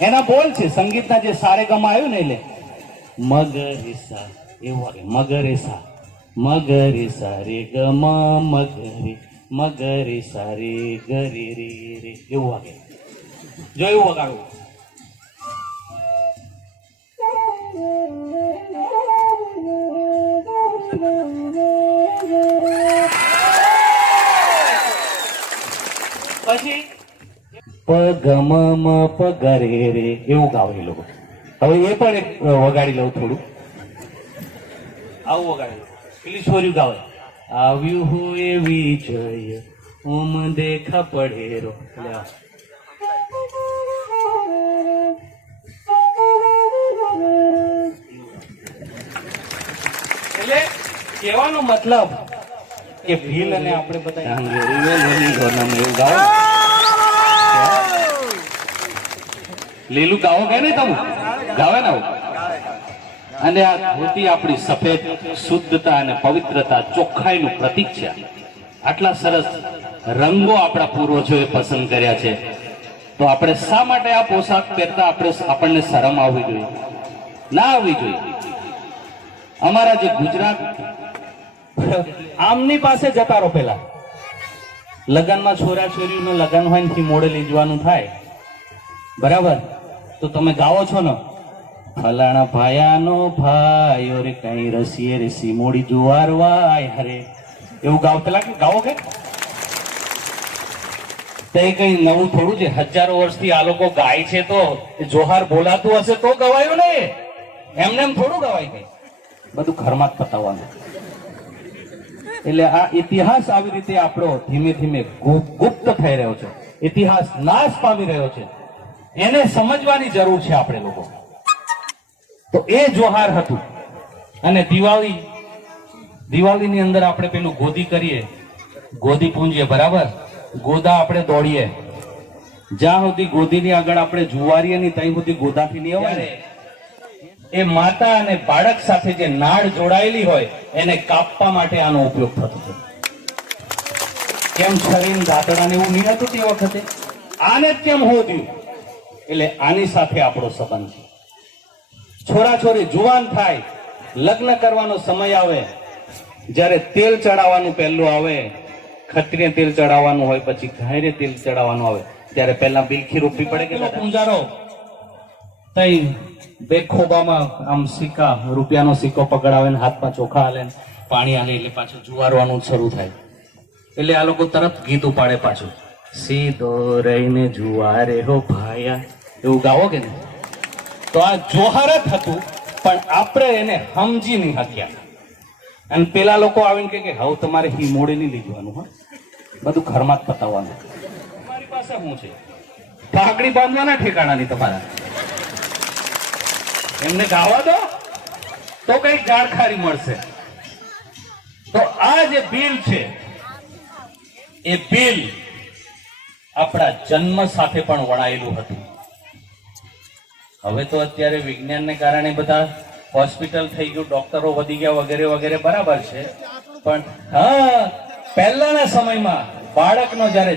એના બોલ છે સંગીતના જે સારે ગમા આવ્યું ને એટલે મગરેસા એવું વાગે મગરેસા મગરેસા રે ગમ મગરે મગરેસા રે ગરે રે રે એવું વાગે જો એવું વગાડવું પછી પગમ પગરે રે એવું ગાવે એ લોકો. હવે એ પણ એક વગાડી લઉં થોડું આવું વગાડી પેલી છોર્યું ગાવે આવ્યું હોય વિજય ઓમ દેખા પડેરો એટલે કહેવાનો મતલબ કે ભીલ અને આપણે બધા એવું ગાવો લીલું ગાવો કે નહીં તમે ગાવે ને અને આ ધોતી આપણી સફેદ શુદ્ધતા અને પવિત્રતા ચોખ્ખાઈનું પ્રતીક છે. આટલા સરસ રંગો આપણા પૂર્વજોએ પસંદ કર્યા છે તો આપણે શા માટે આ પોશાક પહેરતા આપણને શરમ આવવી જોઈએ? ના આવવી જોઈએ. અમારા જે ગુજરાત આમની પાસે જતા રહો પેલા લગ્નમાં છોરા છોરીનું લગ્ન હોય ને મોડે લઈ જવાનું થાય બરાબર તો તમે ગાવો છો ને ફલાણા ભાયાનો ભાઈ રે કઈ રસીએ રેસી મોડી જુવાર વાય હરે એવું ગાવ પેલા કે ગાવો કે તે કઈ નવું થોડું છે. હજારો વર્ષથી આ લોકો ગાય છે તો જોહાર બોલાતું હશે તો ગવાયું ને એમને એમ થોડું ગવાય કઈ બધું ઘરમાં જ પતાવવાનું. એટલે આ ઇતિહાસ આવી રીતે આપણો ધીમે ધીમે ગુપ્ત થઈ રહ્યો છે. ઇતિહાસ નાશ પામી રહ્યો છે. એને સમજવાની જરૂર છે આપણે લોકો. તો એ જોહાર હતું. અને દિવાળીની અંદર આપણે પેલું ગોદી કરીએ ગોદી પૂંજીએ બરાબર ગોદા આપણે દોડીએ જ્યાં સુધી ગોદીની આગળ આપણે જુવારીએ નહીં ત્યાં સુધી ગોદાથી નહીં આવે એ માતા અને બાળક સાથે જે નાળ જોડાયેલી હોય એને કાપવા માટે આનો ઉપયોગ થતો હતો. કેમ છરીને દાંતડાને એવું નહીં હતું તે વખતે આને જ કેમ હોદ્યું એટલે આની સાથે આપણો સંબંધ છે. છોરા છોરી જુવાન થાય લગ્ન કરવાનો સમય આવે જ્યારે તેલ ચડાવવાનું પહેલું આવે ખત્રીય તેલ ચડાવવાનું હોય પછી ઘાયરે તેલ ચડાવવાનું આવે ત્યારે પહેલા બિલખી રોપવી પડે કે પૂંજારો તઈ બે ખોબામાં આમ સિક્કા રૂપિયાનો સિક્કો પકડાવે ને હાથમાં ચોખા હાલે પાણી હાલે એટલે પાછું જુવારવાનું શરૂ થાય. એટલે આ લોકો તરત ગીત ઉપાડે પાછું સીધો રહીને જુવારે હો ભાયા એવું ગાવો કે નહીં. તો આ જોહાર જ હતું પણ આપણે એને સમજી નહીં શક્યા. અને પેલા લોકો આવીને કે હવે તમારે હી મોડે નહીં લઈ જવાનું હા બધું ઘરમાં જ પતાવવાનું. તમારી પાસે શું છે પાઘડી બાંધવાના ઠેકાણા નહીં તમારા એમને ગાવા દો તો કઈ જાણકારી મળશે. તો આ જે બિલ છે એ બિલ આપણા જન્મ સાથે પણ વણાયેલું હતું. હવે તો અત્યારે વિજ્ઞાનને કારણે બધા હોસ્પિટલ થઈ ગયું ડોક્ટરો વધી ગયા વગેરે વગેરે બરાબર છે પણ હા પહેલાના સમયમાં બાળકનો જયારે